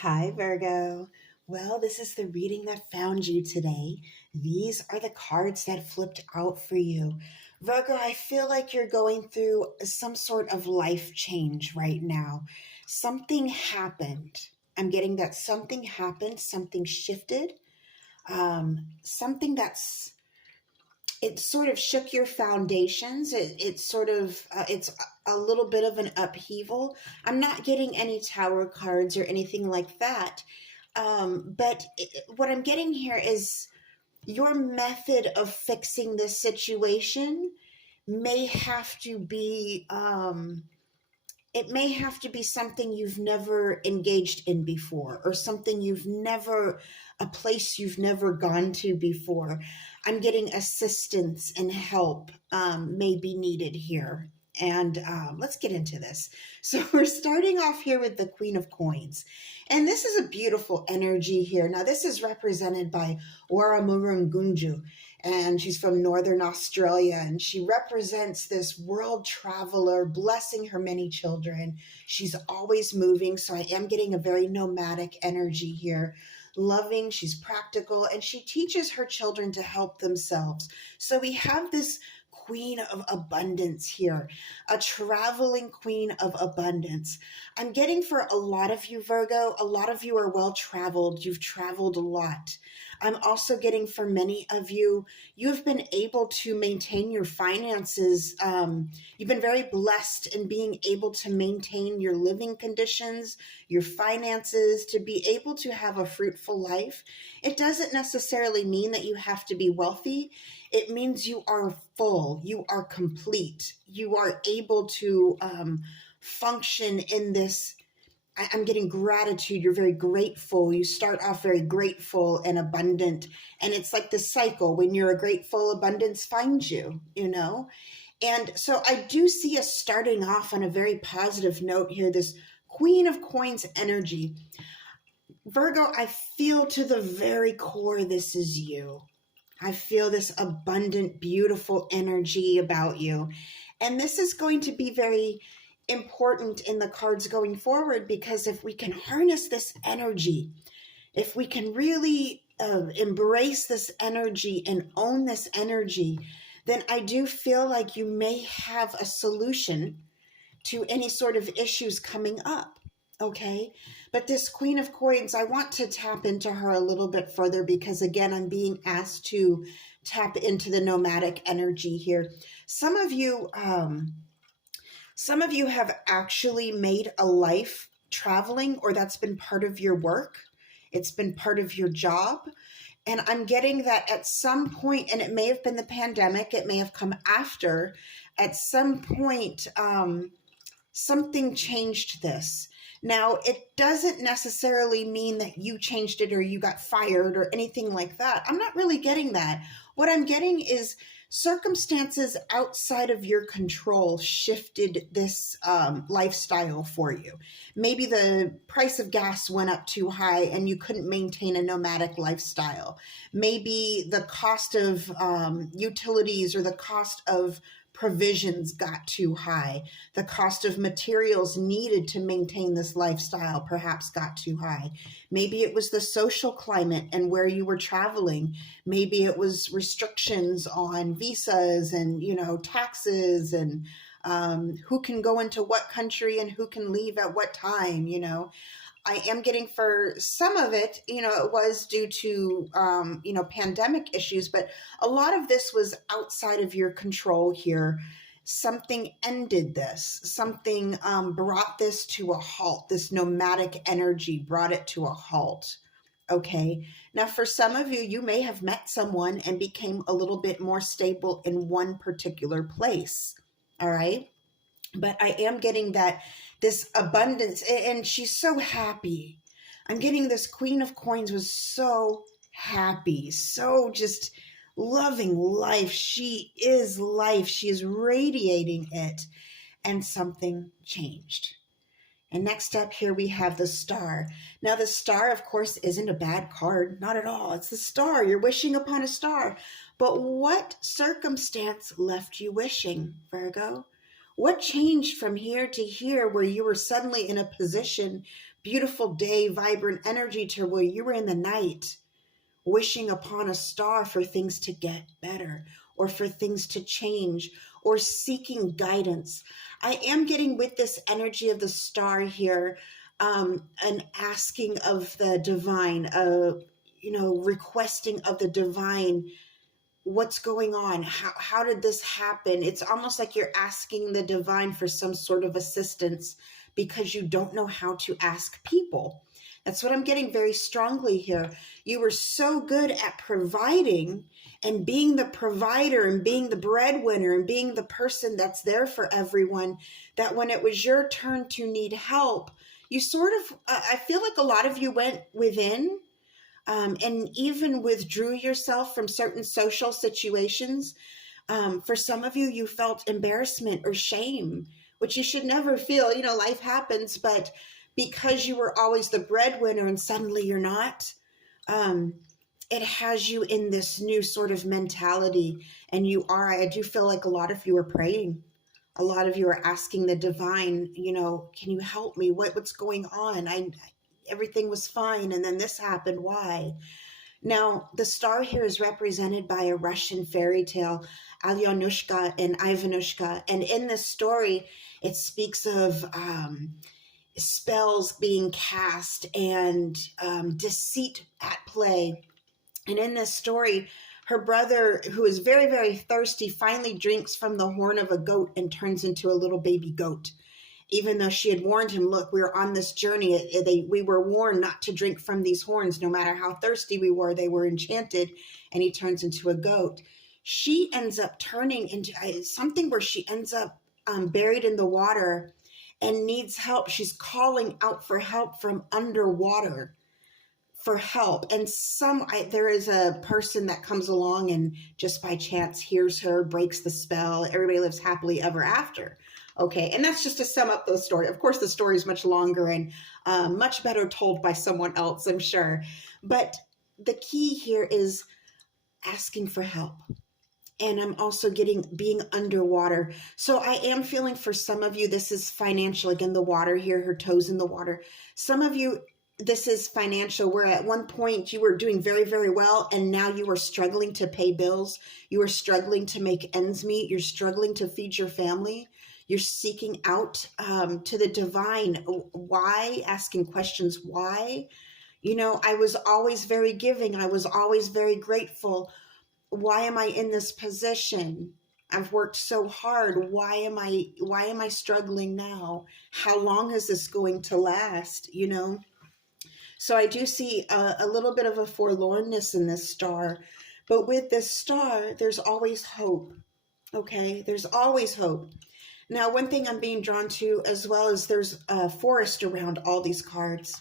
Hi, Virgo. Well, this is the reading that found you today. These are the cards that flipped out for you. Virgo, I feel like you're going through some sort of life change right now. Something happened. I'm getting that something happened, something shifted, something it sort of shook your foundations. It's a little bit of an upheaval. I'm not getting any tower cards or anything like that. What I'm getting here is your method of fixing this situation may have to be it may have to be something you've never engaged in before, or something a place you've never gone to before. I'm getting assistance and help may be needed here. And let's get into this. So we're starting off here with the Queen of Coins. And this is a beautiful energy here. Now, this is represented by Waramurungunju, and she's from Northern Australia, and she represents this world traveler blessing her many children. She's always moving, so I am getting a very nomadic energy here. Loving, she's practical, and she teaches her children to help themselves. So we have this Queen of Abundance here, a traveling Queen of Abundance. I'm getting for a lot of you, Virgo, a lot of you are well traveled. You've traveled a lot. I'm also getting for many of you, you have been able to maintain your finances. You've been very blessed in being able to maintain your living conditions, your finances, to be able to have a fruitful life. It doesn't necessarily mean that you have to be wealthy. It means you are full, you are complete, you are able to function in this. I'm getting gratitude. You're very grateful. You start off very grateful and abundant. And it's like the cycle. When you're a grateful, abundance finds you, you know? And so I do see us starting off on a very positive note here, this Queen of Coins energy. Virgo, I feel to the very core, this is you. I feel this abundant, beautiful energy about you. And this is going to be very important in the cards going forward, because if we can harness this energy, if we can really embrace this energy and own this energy, then I do feel like you may have a solution to any sort of issues coming up. Okay. But this Queen of Coins, I want to tap into her a little bit further, because again, I'm being asked to tap into the nomadic energy here. Some of you have actually made a life traveling, or that's been part of your work. It's been part of your job. And I'm getting that at some point, and it may have been the pandemic, it may have come after, at some point, something changed this. Now, it doesn't necessarily mean that you changed it or you got fired or anything like that. I'm not really getting that. What I'm getting is circumstances outside of your control shifted this lifestyle for you. Maybe the price of gas went up too high and you couldn't maintain a nomadic lifestyle. Maybe the cost of utilities or the cost of provisions got too high. The cost of materials needed to maintain this lifestyle perhaps got too high. Maybe it was the social climate and where you were traveling. Maybe it was restrictions on visas and, taxes and who can go into what country and who can leave at what time, I am getting for some of it, it was due to, pandemic issues, but a lot of this was outside of your control here. Something ended this. Something brought this to a halt. This nomadic energy brought it to a halt. Okay. Now, for some of you, you may have met someone and became a little bit more stable in one particular place. All right. But I am getting that this abundance, and she's so happy. I'm getting this Queen of Coins was so happy, so just loving life. She is life. She is radiating it, and something changed. And next up here we have the Star. Now the Star, of course, isn't a bad card. Not at all. It's the Star. You're wishing upon a star. But what circumstance left you wishing, Virgo? What changed from here to here where you were suddenly in a position beautiful day, vibrant energy to where you were in the night wishing upon a star for things to get better or for things to change or seeking guidance. I am getting with this energy of the star here, an asking of the divine, requesting of the divine. What's going on? How did this happen? It's almost like you're asking the divine for some sort of assistance because you don't know how to ask people. That's what I'm getting very strongly here. You were so good at providing and being the provider and being the breadwinner and being the person that's there for everyone, that when it was your turn to need help, you sort of, I feel like a lot of you went within, and even withdrew yourself from certain social situations. For some of you, you felt embarrassment or shame, which you should never feel. Life happens, but because you were always the breadwinner and suddenly you're not, um, it has you in this new sort of mentality. And I do feel like a lot of you are praying. A lot of you are asking the divine, can you help me? What's going on? Everything was fine, and then this happened. Why? Now, the star here is represented by a Russian fairy tale, Alyanushka and Ivanushka. And in this story, it speaks of spells being cast and deceit at play. And in this story, her brother, who is very, very thirsty, finally drinks from the horn of a goat and turns into a little baby goat. Even though she had warned him, look, we were on this journey. We were warned not to drink from these horns. No matter how thirsty we were, they were enchanted, and he turns into a goat. She ends up turning into something where she ends up buried in the water and needs help. She's calling out for help from underwater. For help. And there is a person that comes along and just by chance hears her, breaks the spell. Everybody lives happily ever after. Okay, and that's just to sum up the story. Of course, the story is much longer and much better told by someone else, I'm sure. But the key here is asking for help. And I'm also being underwater. So I am feeling for some of you, this is financial. Again, the water here, her toes in the water. Some of you, this is financial, where at one point you were doing very, very well, and now you are struggling to pay bills. You are struggling to make ends meet. You're struggling to feed your family. You're seeking out to the divine. Why? Asking questions. Why? I was always very giving. I was always very grateful. Why am I in this position? I've worked so hard. Why am I struggling now? How long is this going to last? So I do see a little bit of a forlornness in this star, but with this star, there's always hope. Okay, there's always hope. Now, one thing I'm being drawn to as well is there's a forest around all these cards.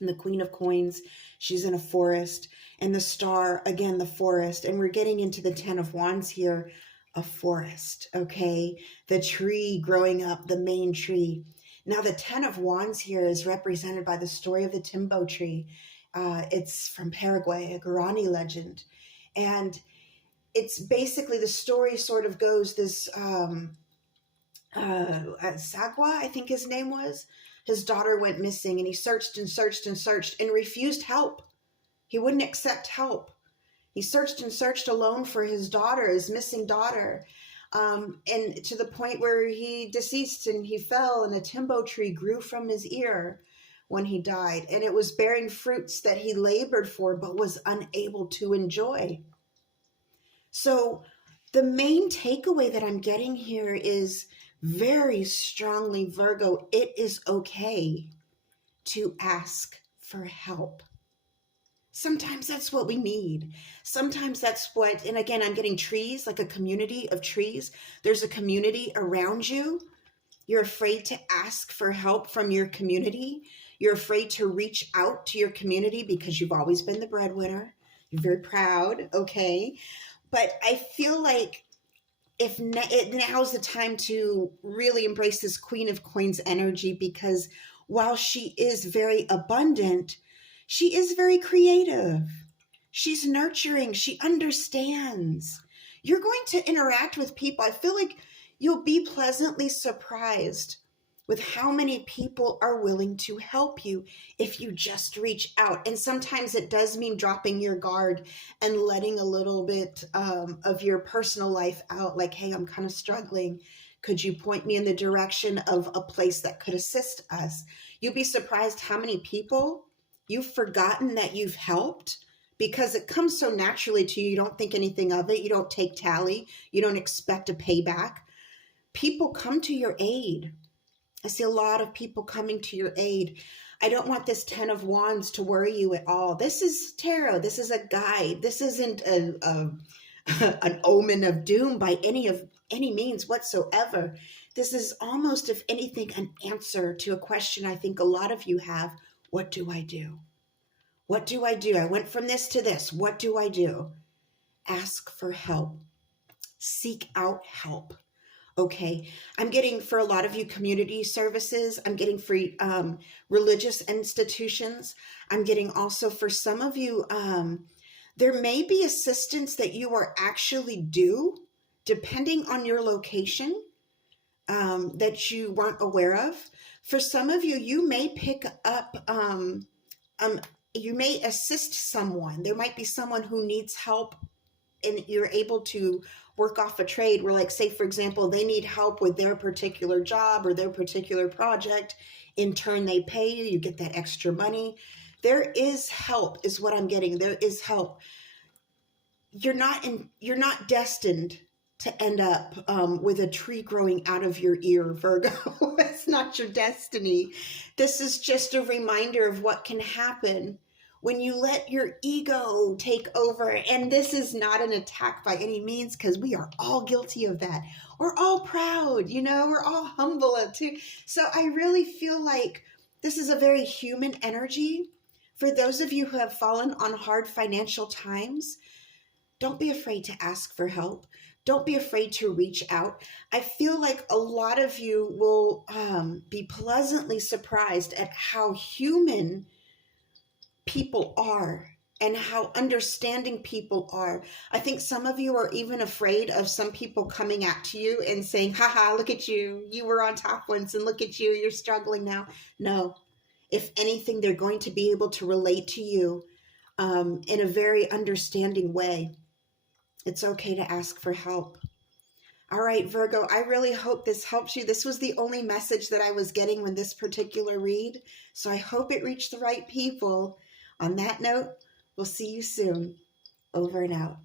And the Queen of Coins, she's in a forest. And the star, again, the forest. And we're getting into the Ten of Wands here, a forest, okay? The tree growing up, the main tree. Now, the Ten of Wands here is represented by the story of the Timbo tree. It's from Paraguay, a Guarani legend. And it's basically, the story sort of goes this... Sagwa, I think his name was. His daughter went missing, and he searched and searched and searched and refused help. He wouldn't accept help. He searched and searched alone for his daughter, his missing daughter, and to the point where he deceased and he fell, and a timbo tree grew from his ear when he died, and it was bearing fruits that he labored for but was unable to enjoy. So the main takeaway that I'm getting here is very strongly, Virgo, it is okay to ask for help. Sometimes that's what we need. Sometimes that's what, and again, I'm getting trees, like a community of trees. There's a community around you. You're afraid to ask for help from your community. You're afraid to reach out to your community because you've always been the breadwinner. You're very proud, okay? But I feel like now's the time to really embrace this Queen of Coins energy, because while she is very abundant, she is very creative. She's nurturing. She understands. You're going to interact with people. I feel like you'll be pleasantly surprised with how many people are willing to help you if you just reach out. And sometimes it does mean dropping your guard and letting a little bit of your personal life out, like, hey, I'm kind of struggling. Could you point me in the direction of a place that could assist us? You'll be surprised how many people you've forgotten that you've helped because it comes so naturally to you. You don't think anything of it. You don't take tally. You don't expect a payback. People come to your aid. I see a lot of people coming to your aid. I don't want this 10 of Wands to worry you at all. This is tarot. This is a guide. This isn't an omen of doom by any means whatsoever. This is almost, if anything, an answer to a question I think a lot of you have. What do I do? What do I do? I went from this to this. What do I do? Ask for help. Seek out help. Okay, I'm getting, for a lot of you, community services. I'm getting free religious institutions. I'm getting also, for some of you, there may be assistance that you are actually due, depending on your location, that you weren't aware of. For some of you, you may pick up, you may assist someone. There might be someone who needs help and you're able to work off a trade where, like, say, for example, they need help with their particular job or their particular project. In turn, they pay you, you get that extra money. There is help, is what I'm getting. There is help. You're not destined to end up with a tree growing out of your ear, Virgo. It's not your destiny. This is just a reminder of what can happen when you let your ego take over. And this is not an attack by any means, because we are all guilty of that. We're all proud, we're all humble too. So I really feel like this is a very human energy. For those of you who have fallen on hard financial times, don't be afraid to ask for help. Don't be afraid to reach out. I feel like a lot of you will be pleasantly surprised at how human people are and how understanding people are. I think some of you are even afraid of some people coming at to you and saying, haha, look at you. You were on top once and look at you. You're struggling now. No. If anything, they're going to be able to relate to you in a very understanding way. It's okay to ask for help. All right, Virgo, I really hope this helps you. This was the only message that I was getting with this particular read, so I hope it reached the right people. On that note, we'll see you soon. Over and out.